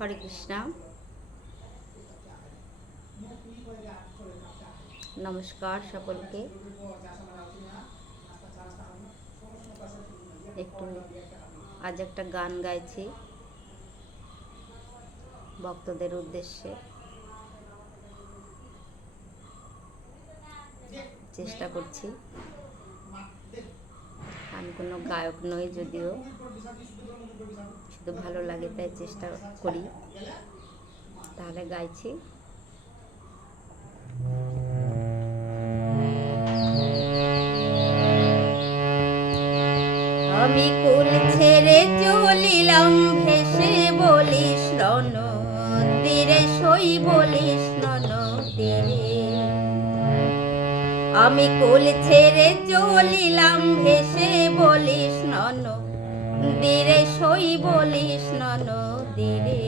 হরে কৃষ্ণ। নমস্কার সকলকে। একটু আজ একটা গান গাইছি ভক্তদের উদ্দেশ্যে। চেষ্টা করছি, আমি কোনো গায়ক নই, যদিও শুধু ভালো লাগে তাই চেষ্টা করি, তাহলে গাইছি। আমি কুল ছেড়ে চলিলাম ভেসে, বলিস নদীরে সই, বলিস নদীরে। আমি কুল ছেড়ে চলিলাম ভেসে, বলিস নদীরে সই, বলিস নদীরে।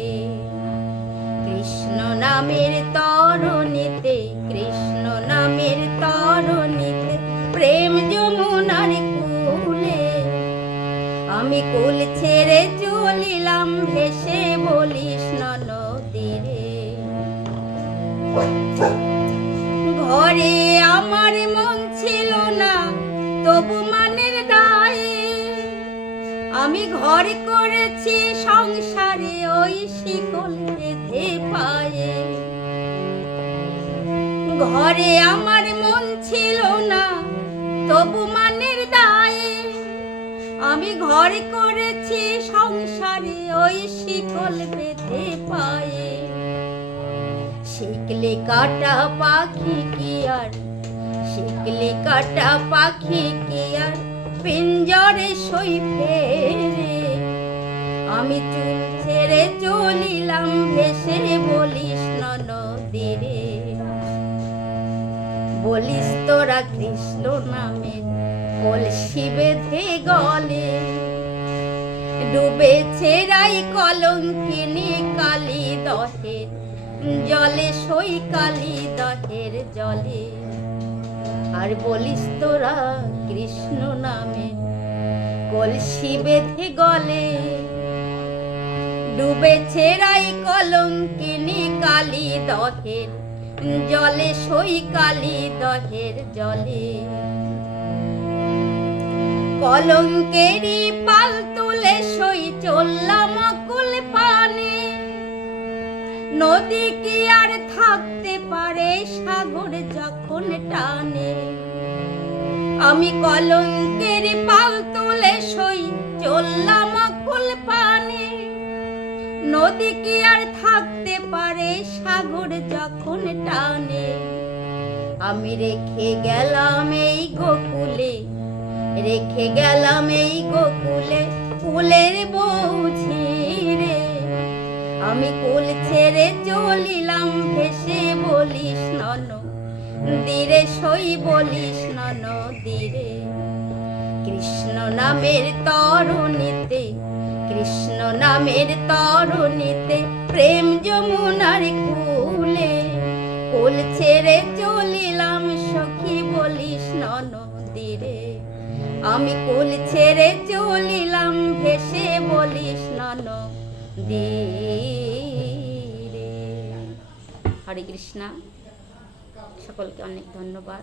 কৃষ্ণ নামের তরণীতে, কৃষ্ণ নামের তরণীতে, প্রেম যমুনার কূলে আমি কুল ছেড়ে চলিলাম ভেসে, বলিস নদীরে। ঘরে আমার মন ছিল না, তবু মানের দায়ে আমি ঘর করেছি সংসারে, ওই শিকল বেঁধে পায়ে। ঘরে আমার মন ছিল না, তবু মানের দায়ে আমি ঘর করেছি সংসারে, ওই শিকল বেঁধে পায়ে। শিকলে কাটা পাখি কি আর, শিকলে কাটা পাখি কি আর পিঞ্জরে সই ফেরে। আমি চুল ছেড়ে চলিলাম ভেসে, বলিস নদীরে। বলিস তোরা কৃষ্ণ নামের কলসি বেঁধে গলে, ডুবেছে রাই কলঙ্কিনী কালী দহের জলে, সই কালী দহের জলে। আর বলিস তোরা কৃষ্ণ নামে কলসি বেঁধে গলে, ডুবেছে রাই কলঙ্কিনী কালী দহের জলে, সই কালী দহের জলে। কলঙ্কেরই পাল তুলে সই চললাম অকুল পানে, নদী কি আর থাকতে পারে সাগর যখন টানে। আমি কলঙ্কের পাল তুলে সই চললাম অকুল পানে, নদী কি আর থাকতে পারে সাগর যখন টানে। আমি রেখে গেলাম এই গোকুলে, রেখে গেলাম এই গোকুলে কুলের বউঝি রে। আমি কুল ছেড়ে চলিলাম ভেসে, বলিস নদীরে সই, বলিস নদীরে। কৃষ্ণ নামের তরণীতে, কৃষ্ণ নামের তরণীতে, প্রেম যমুনার কূলে কুল ছেড়ে চলিলাম সখী, বলিস নদীরে। আমি কুল ছেড়ে চলিলাম ভেসে, বলিস নদীরে। হরে কৃষ্ণ। সকলকে অনেক ধন্যবাদ।